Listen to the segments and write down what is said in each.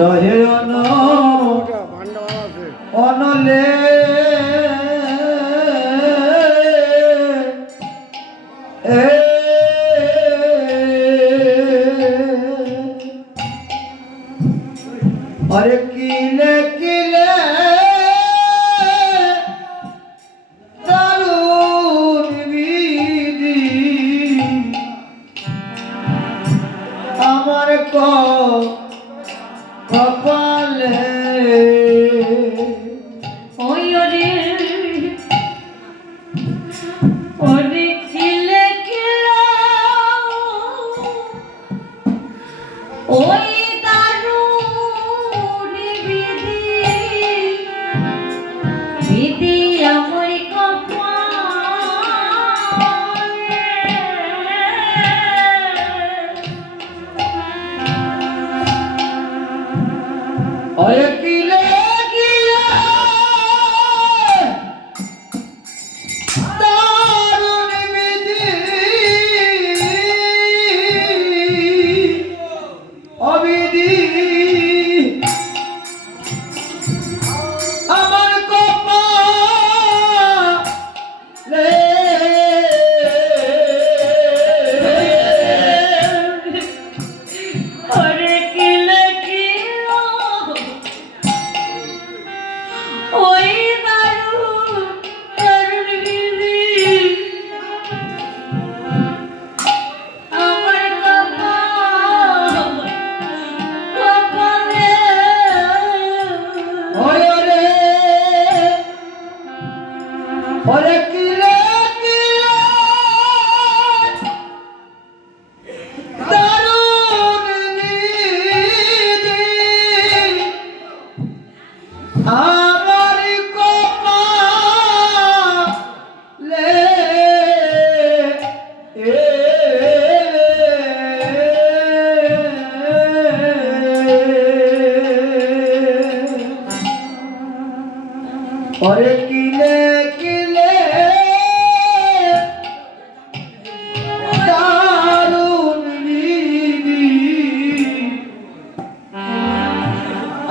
দহের অনলে 一定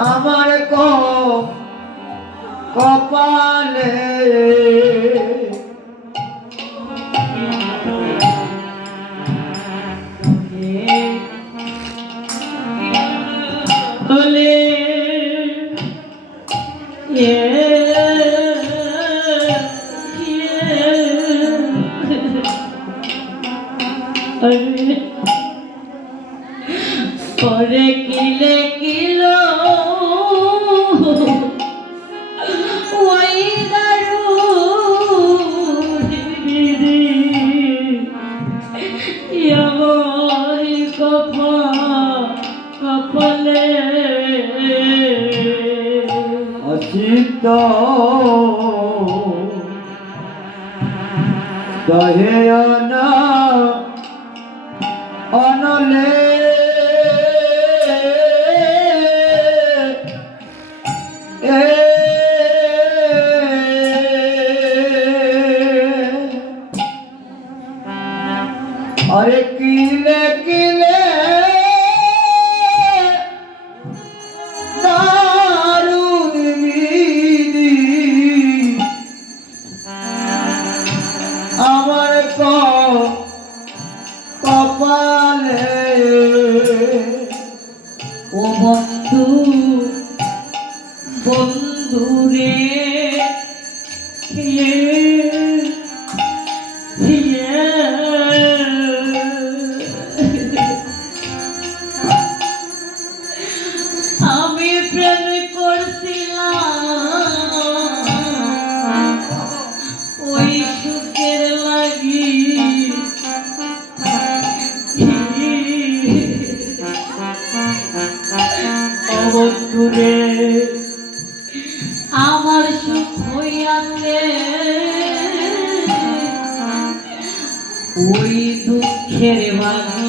আমার কপালে। পরে কিলে কিলে কহে না ওই দুঃখের বাগান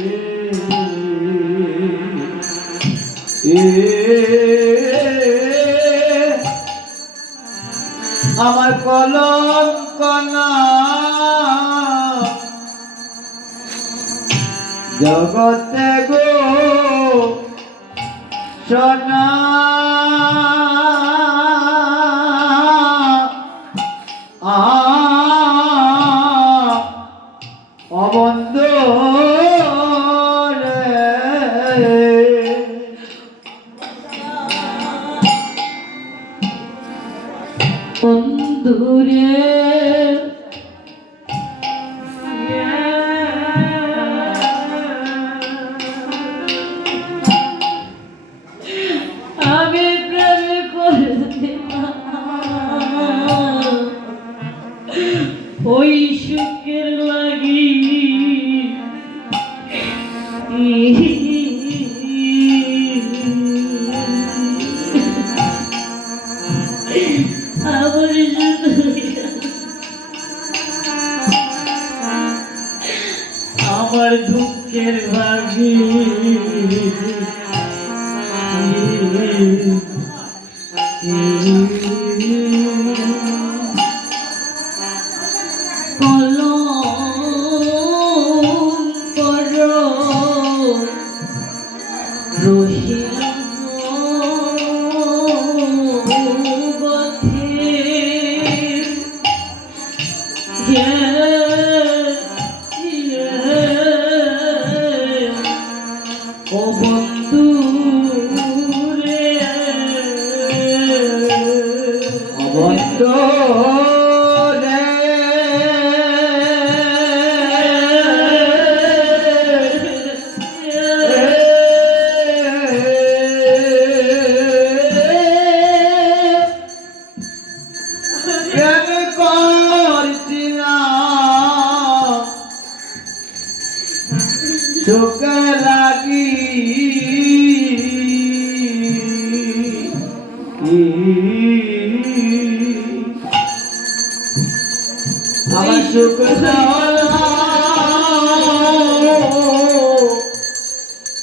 আমার কলম কনা জগতে গো সোনা। আমি প্রেম করতে ওই সুখের লাগি। আমার আমার দুঃখের ভাগি। Yeah.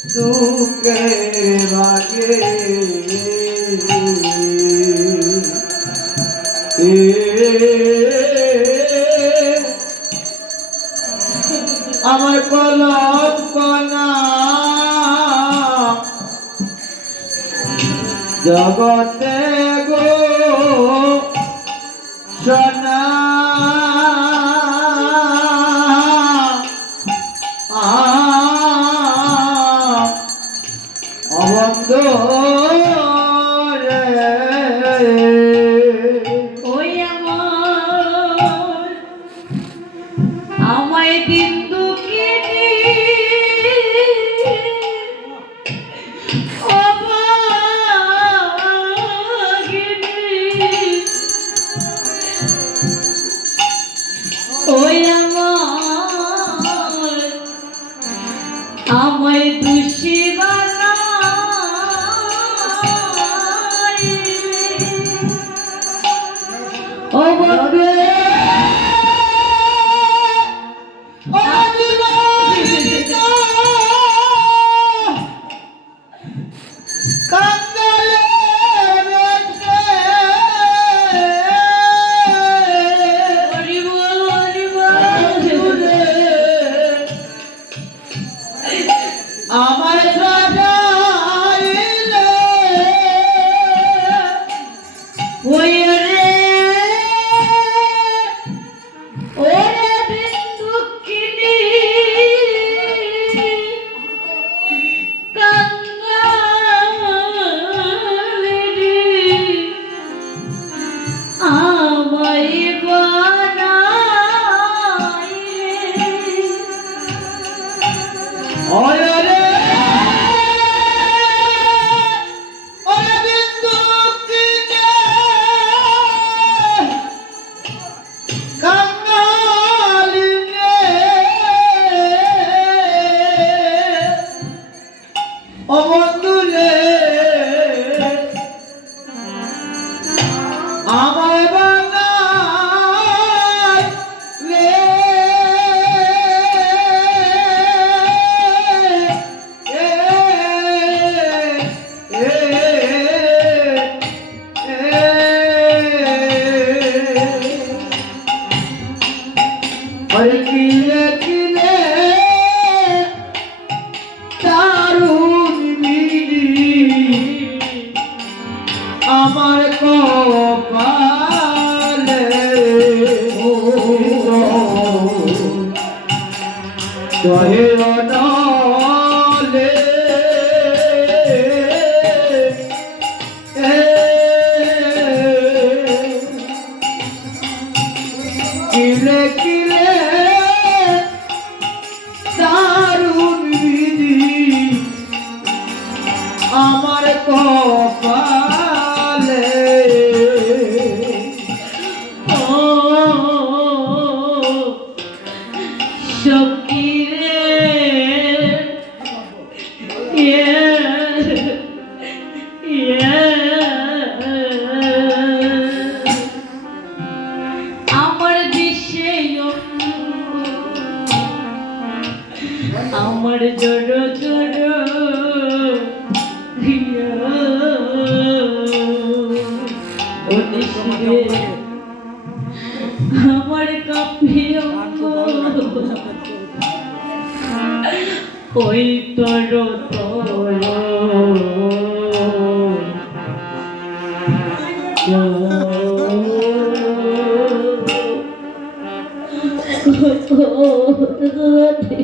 দুঃখের বাগে কহে অনলে সখী